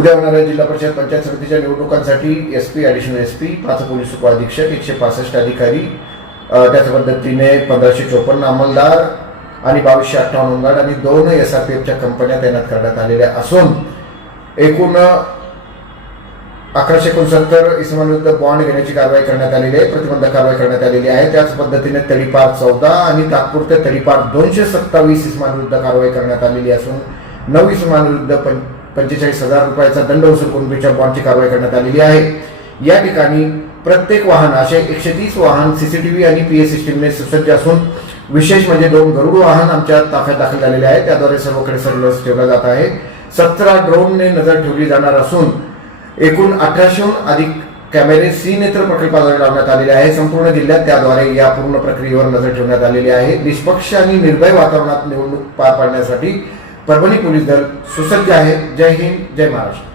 उद्या होणाऱ्या जिल्हा परिषद पंचायत समितीच्या निवडणुकांसाठी SP, ॲडिशनल SP, 5 पोलीस उपअधीक्षक, 165 अधिकारी, त्याच पद्धतीने 1554 अंमलदार आणि 2258 होमगार्ड आणि 2 SRPFच्या कंपन्या तैनात करण्यात आलेल्या असून एकूण 1169 इसमांविरुद्ध बॉन्ड घेण्याची कारवाई करण्यात आलेली आहे, प्रतिबंधक कारवाई करण्यात आलेली आहे। त्याच पद्धतीने तडीपार 14 आणि तात्पुरते तडीपार 227 इसमांविरुद्ध कारवाई करण्यात आलेली असून 9 इसमांविरुद्ध 45,000 रुपयाचा दंड वसूल करून ब्रीच बॉन्डची कारवाई करण्यात आलेली आहे। या ठिकाणी प्रत्येक वाहन असे 130 वाहन CCTV आणि PS सिस्टीमने सुसज्ज असून विशेष म्हणजे 2 गरुड वाहन आमच्या ताफ्यात दाखल झालेले आहेत, त्याद्वारे सर्वकडे सर्व्हिलन्स ठेवला जात आहे। 17 ड्रोनने नजर ठेवली जाणार असून एकूण 1800हून अधिक कॅमेरे नेत्र प्रकल्पाद्वारे लावण्यात आलेले आहे। संपूर्ण जिल्ह्यात त्याद्वारे या पूर्ण प्रक्रियेवर नजर ठेवण्यात आलेली आहे। निष्पक्ष आणि निर्भय वातावरणात निवडणूक पार पाडण्यासाठी परभणी पोलीस दल सुसज्ज आहे। जय हिंद, जय महाराष्ट्र।